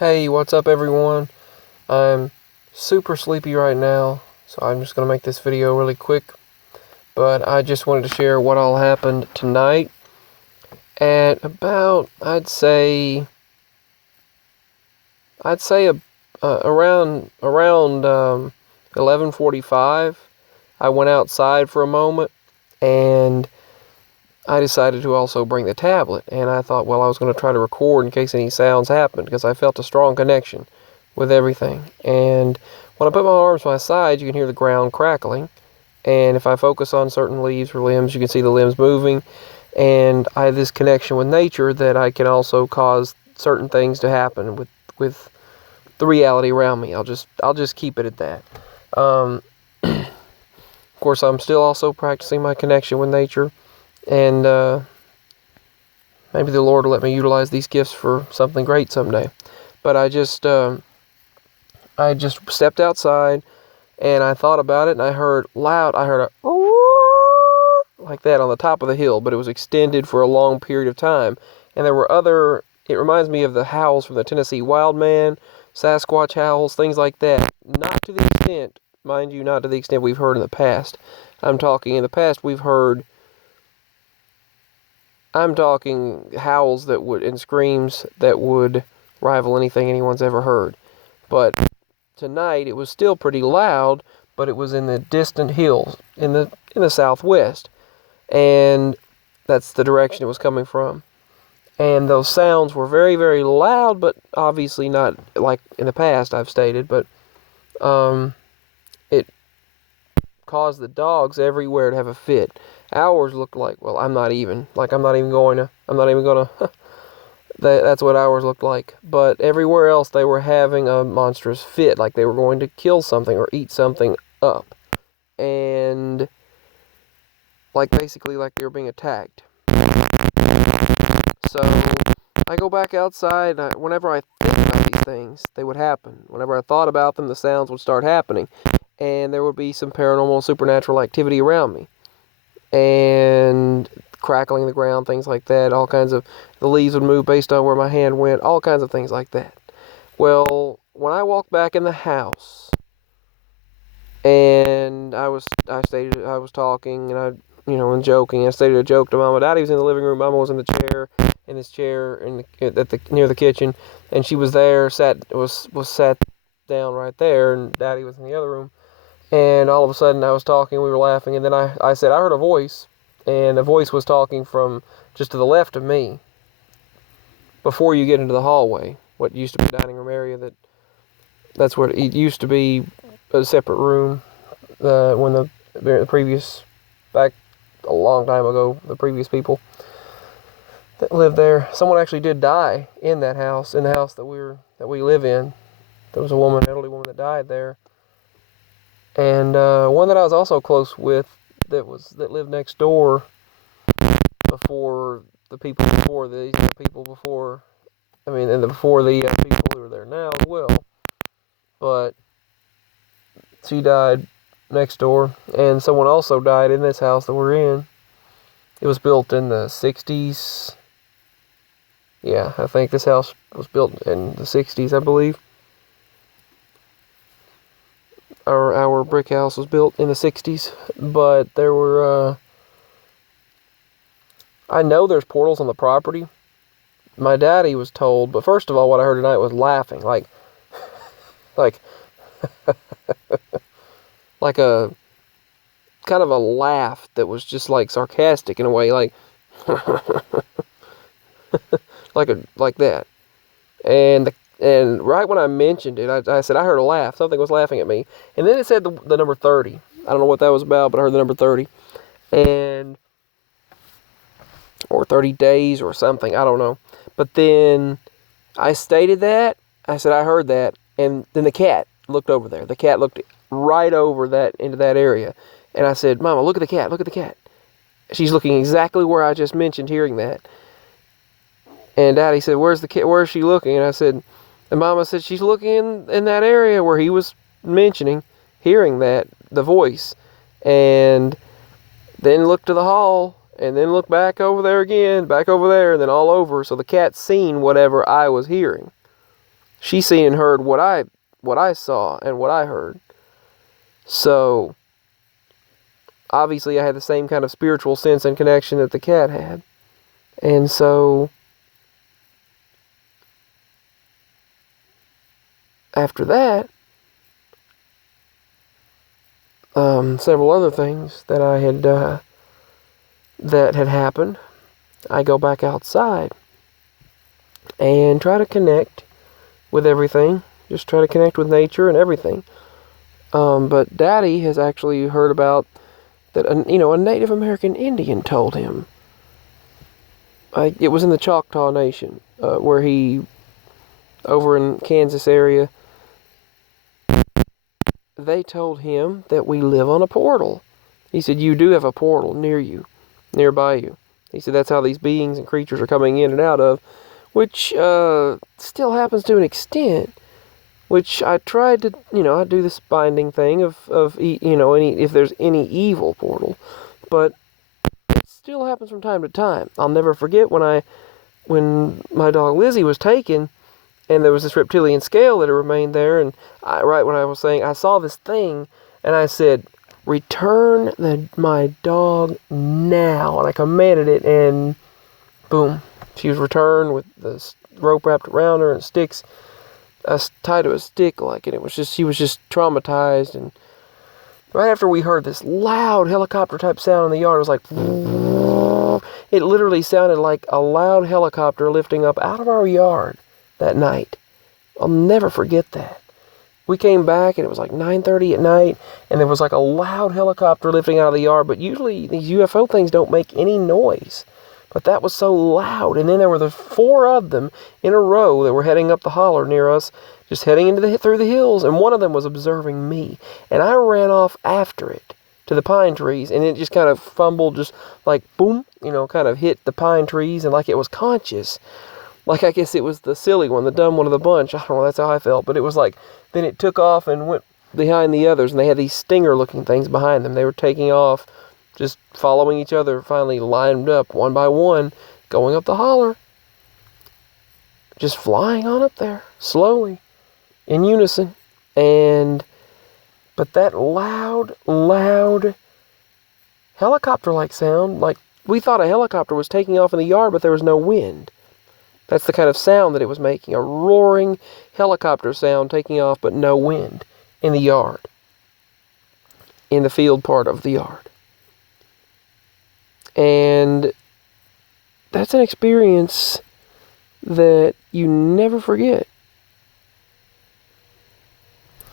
Hey, what's up everyone? I'm super sleepy right now, so I'm just going to make this video really quick. But I just wanted to share what all happened tonight at about, around 11:45. I went outside for a moment, and I decided to also bring the tablet. And I thought, well, I was going to try to record in case any sounds happened, because I felt a strong connection with everything. And when I put my arms by my sides, you can hear the ground crackling. And if I focus on certain leaves or limbs, you can see the limbs moving. And I have this connection with nature that I can also cause certain things to happen with the reality around me. I'll just keep it at that. Of course, I'm still also practicing my connection with nature, and maybe the Lord will let me utilize these gifts for something great someday. But I just stepped outside, and I thought about it, and I heard a like that on the top of the hill, but it was extended for a long period of time. And there were it reminds me of the howls from the Tennessee wild man, Sasquatch howls, things like that. Not to the extent, mind you, not to the extent we've heard in the past. I'm talking howls and screams that would rival anything anyone's ever heard. But tonight it was still pretty loud, but it was in the distant hills in the southwest, and that's the direction it was coming from. And those sounds were very, very loud, but obviously not like in the past I've stated, but it caused the dogs everywhere to have a fit. Ours looked like, well, I'm not even going to that's what ours looked like. But everywhere else they were having a monstrous fit, like they were going to kill something or eat something up. And basically like they were being attacked. So I go back outside, and whenever I think about these things, they would happen. Whenever I thought about them, the sounds would start happening. And there would be some paranormal, supernatural activity around me. And crackling the ground, things like that, the leaves would move based on where my hand went, all kinds of things like that. Well, when I walked back in the house, and I was talking, and joking, I stated a joke to Mama. Daddy was in the living room, Mama was in this chair near the kitchen, and she was there, sat down right there, and Daddy was in the other room. And all of a sudden I was talking, we were laughing, and then I said I heard a voice, and the voice was talking from just to the left of me, before you get into the hallway, what used to be the dining room area. That's where it used to be a separate room, when the previous, back a long time ago, the previous people that lived there, someone actually did die in that house, in the house that we live in. There was an elderly woman that died there. And one that I was also close with that lived next door before the people before these people before, and before the people who are there now as well. But she died next door, and someone also died in this house that we're in. It was built in the 60s. Yeah, I think this house was built in the 60s, I believe. Our brick house was built in the 60s, but there were, I know there's portals on the property. My daddy was told, but first of all, what I heard tonight was laughing, like like a kind of a laugh that was just like sarcastic in a way, like like that. And right when I mentioned it, I said I heard a laugh. Something was laughing at me. And then it said the number 30. I don't know what that was about, but I heard the number 30. Or 30 days or something. I don't know. But then I stated that. I said I heard that. And then the cat looked over there. The cat looked right over into that area. And I said, Mama, look at the cat. Look at the cat. She's looking exactly where I just mentioned hearing that. And Daddy said, where's the cat? Where's she looking? And I said, and Mama said, she's looking in that area where he was mentioning, hearing the voice. And then looked to the hall, and then looked back over there again, back over there, and then all over. So the cat's seen whatever I was hearing. she seen and heard what I saw and what I heard. So obviously I had the same kind of spiritual sense and connection that the cat had. And so after that, several other things that I had that had happened, I go back outside and try to connect with everything. Just try to connect with nature and everything. But Daddy has actually heard about that. A Native American Indian told him. It was in the Choctaw Nation, where he, over in Kansas area, they told him that we live on a portal. He said, you do have a portal nearby you. He said, that's how these beings and creatures are coming in and out of, which still happens to an extent, which I tried to, I do this binding thing of if there's any evil portal, but it still happens from time to time. I'll never forget when my dog Lizzie was taken, and there was this reptilian scale that had remained there, and right when I was saying, I saw this thing, and I said, return my dog now, and I commanded it, and boom, she was returned with the rope wrapped around her and sticks tied to a stick, and it was just, she was just traumatized. And right after we heard this loud helicopter type sound in the yard, it was like, it literally sounded like a loud helicopter lifting up out of our yard that night. I'll never forget that. We came back and it was like 9:30 at night, and there was like a loud helicopter lifting out of the yard, but usually these UFO things don't make any noise. But that was so loud, and then there were the 4 of them in a row that were heading up the holler near us, just heading through the hills, and one of them was observing me, and I ran off after it to the pine trees, and it just kind of fumbled, just like boom, kind of hit the pine trees, and like it was conscious. Like, I guess it was the silly one, the dumb one of the bunch. I don't know, that's how I felt. But it was like, then it took off and went behind the others, and they had these stinger-looking things behind them. They were taking off, just following each other, finally lined up one by one, going up the holler. Just flying on up there, slowly, in unison. But that loud helicopter-like sound, like, we thought a helicopter was taking off in the yard, but there was no wind. That's the kind of sound that it was making, a roaring helicopter sound taking off, but no wind in the yard, in the field part of the yard. And that's an experience that you never forget.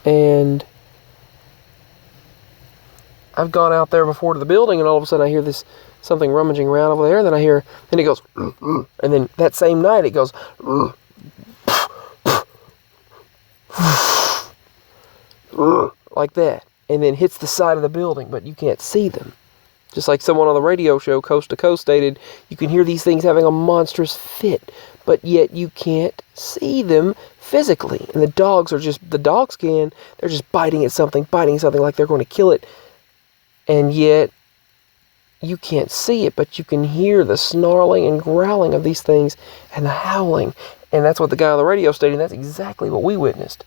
And I've gone out there before to the building, and all of a sudden I hear something rummaging around over there, and then it goes, and then that same night it goes, like that, and then hits the side of the building, but you can't see them. Just like someone on the radio show, Coast to Coast, stated, you can hear these things having a monstrous fit, but yet you can't see them physically. And the dogs they're just biting at something like they're going to kill it, and yet you can't see it, but you can hear the snarling and growling of these things and the howling. And that's what the guy on the radio stated. That's exactly what we witnessed.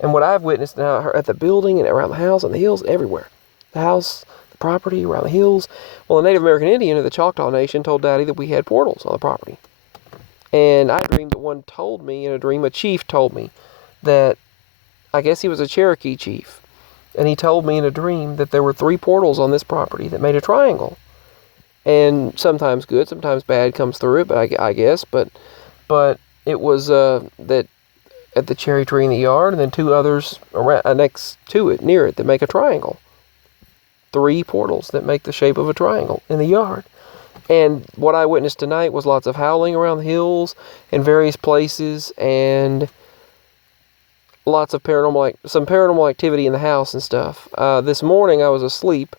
And what I've witnessed now at the building and around the house and the hills, everywhere. The house, the property, around the hills. Well, a Native American Indian of the Choctaw Nation told Daddy that we had portals on the property. And I dreamed that one told me, in a dream, a chief told me that, I guess he was a Cherokee chief. And he told me in a dream that there were 3 portals on this property that made a triangle. And sometimes good, sometimes bad comes through it, but I guess. But it was that at the cherry tree in the yard, and then 2 others next to it, near it, that make a triangle. 3 portals that make the shape of a triangle in the yard. And what I witnessed tonight was lots of howling around the hills in various places, and lots of paranormal activity in the house and stuff. This morning I was asleep,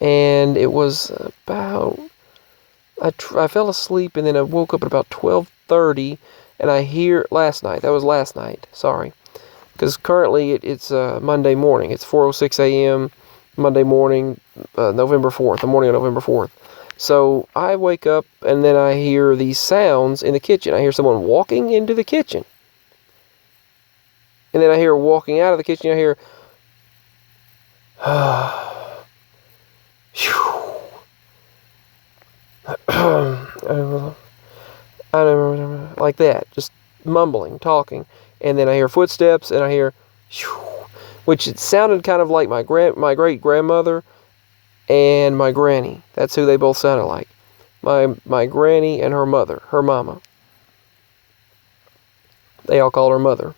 and it was about, I fell asleep, and then I woke up at about 12:30, and I hear, last night, sorry, because currently it's Monday morning, it's 4:06 a.m., Monday morning, November 4th, the morning of November 4th. So I wake up, and then I hear these sounds in the kitchen. I hear someone walking into the kitchen. And then I hear walking out of the kitchen, I hear, like that, just mumbling, talking. And then I hear footsteps, and I hear, which it sounded kind of like my great-grandmother and my granny. That's who they both sounded like. My granny and her mother, her mama. They all called her mother.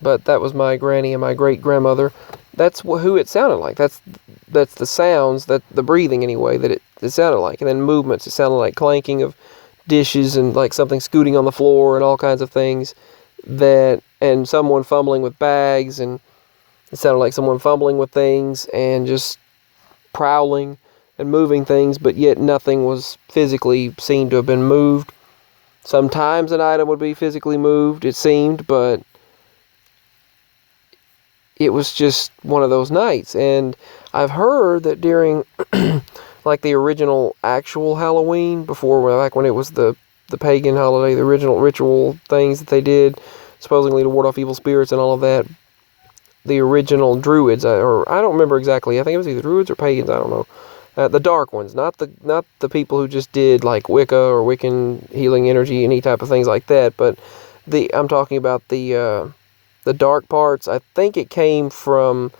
But that was my granny and my great-grandmother. That's who it sounded like. That's the sounds, that the breathing anyway, that it sounded like. And then movements, it sounded like clanking of dishes and like something scooting on the floor and all kinds of things. And someone fumbling with bags, and it sounded like someone fumbling with things and just prowling and moving things, but yet nothing was physically seen to have been moved. Sometimes an item would be physically moved, it seemed, but it was just one of those nights. And I've heard that during like the original actual Halloween, before, like when it was the pagan holiday, the original ritual things that they did, supposedly to ward off evil spirits and all of that, the original druids, or I don't remember exactly, I think it was either druids or pagans, I don't know. The dark ones, not the people who just did like Wicca or Wiccan healing energy, any type of things like that, but I'm talking about the dark parts. I think it came from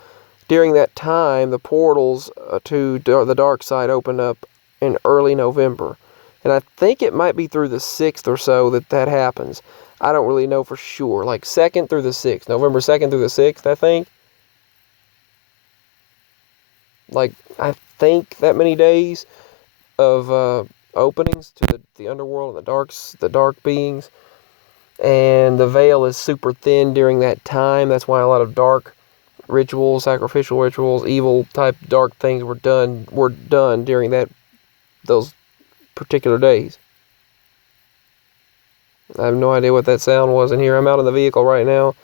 during that time. The portals to the dark side opened up in early November, and I think it might be through the 6th or so that happens. I don't really know for sure. Like 2nd through the 6th, November 2nd through the 6th, I think. Like, I think that many days of openings to the underworld and the dark beings. And the veil is super thin during that time. That's why a lot of dark rituals, sacrificial rituals, evil type dark things were done during those particular days. I have no idea what that sound was in here. I'm out in the vehicle right now,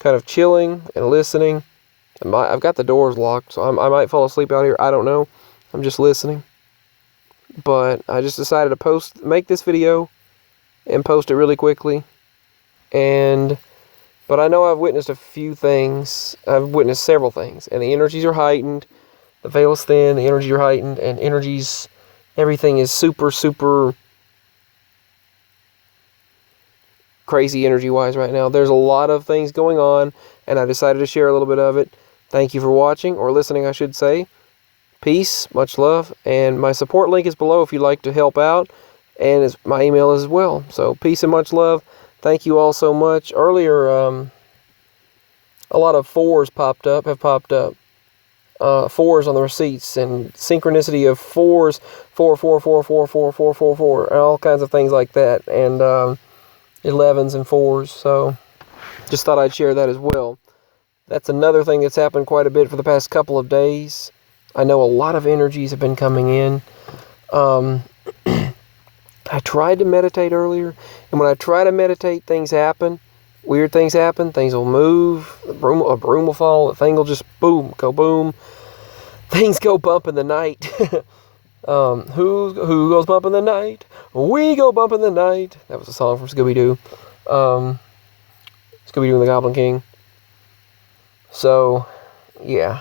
kind of chilling and listening. I've got the doors locked, so I might fall asleep out here. I don't know. I'm just listening. But I just decided to make this video and post it really quickly. But I know I've witnessed a few things. I've witnessed several things, and the energies are heightened. The veil is thin, the energies are heightened, and everything is super, super crazy energy-wise right now. There's a lot of things going on, and I decided to share a little bit of it. Thank you for watching, or listening, I should say. Peace, much love, and my support link is below if you'd like to help out, and my email as well. So peace and much love. Thank you all so much. Earlier, a lot of 4s have popped up. 4s on the receipts, and synchronicity of 4s, 4, 4, 4, 4, 4, 4, 4, 4, and all kinds of things like that, and 11s and 4s. So just thought I'd share that as well. That's another thing that's happened quite a bit for the past couple of days. I know a lot of energies have been coming in. I tried to meditate earlier, and when I try to meditate, things happen. Weird things happen. Things will move. A broom will fall. The thing will just boom, go boom. Things go bump in the night. Who goes bump in the night? We go bump in the night. That was a song from Scooby-Doo. Scooby-Doo and the Goblin King. So, yeah.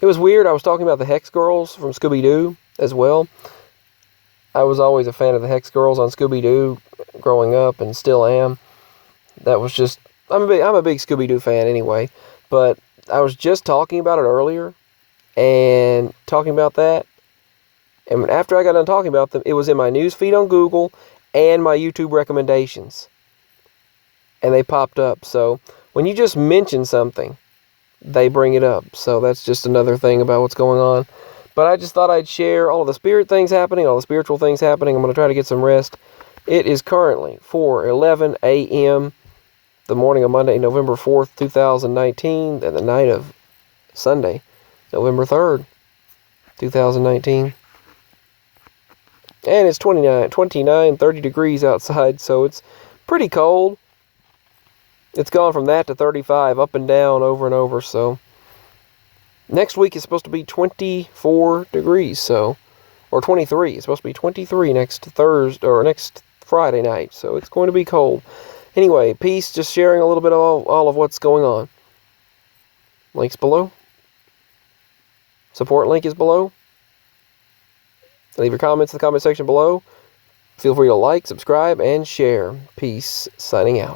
It was weird. I was talking about the Hex Girls from Scooby-Doo as well. I was always a fan of the Hex Girls on Scooby-Doo growing up, and still am. That was just... I'm a big Scooby-Doo fan anyway. But I was just talking about it earlier, and talking about that. And after I got done talking about them, it was in my news feed on Google and my YouTube recommendations. And they popped up. So when you just mention something, they bring it up. So that's just another thing about what's going on. But I just thought I'd share all of the spirit things happening, all the spiritual things happening. I'm going to try to get some rest. It is currently 4:11 a.m. the morning of Monday, November 4th, 2019, and the night of Sunday, November 3rd, 2019. And it's 30 degrees outside, so it's pretty cold. It's gone from that to 35, up and down, over and over, so... Next week is supposed to be 24 degrees, or 23. It's supposed to be 23 next Thursday, or next Friday night, so it's going to be cold. Anyway, peace. Just sharing a little bit of all of what's going on. Links below. Support link is below. Leave your comments in the comment section below. Feel free to like, subscribe, and share. Peace. Signing out.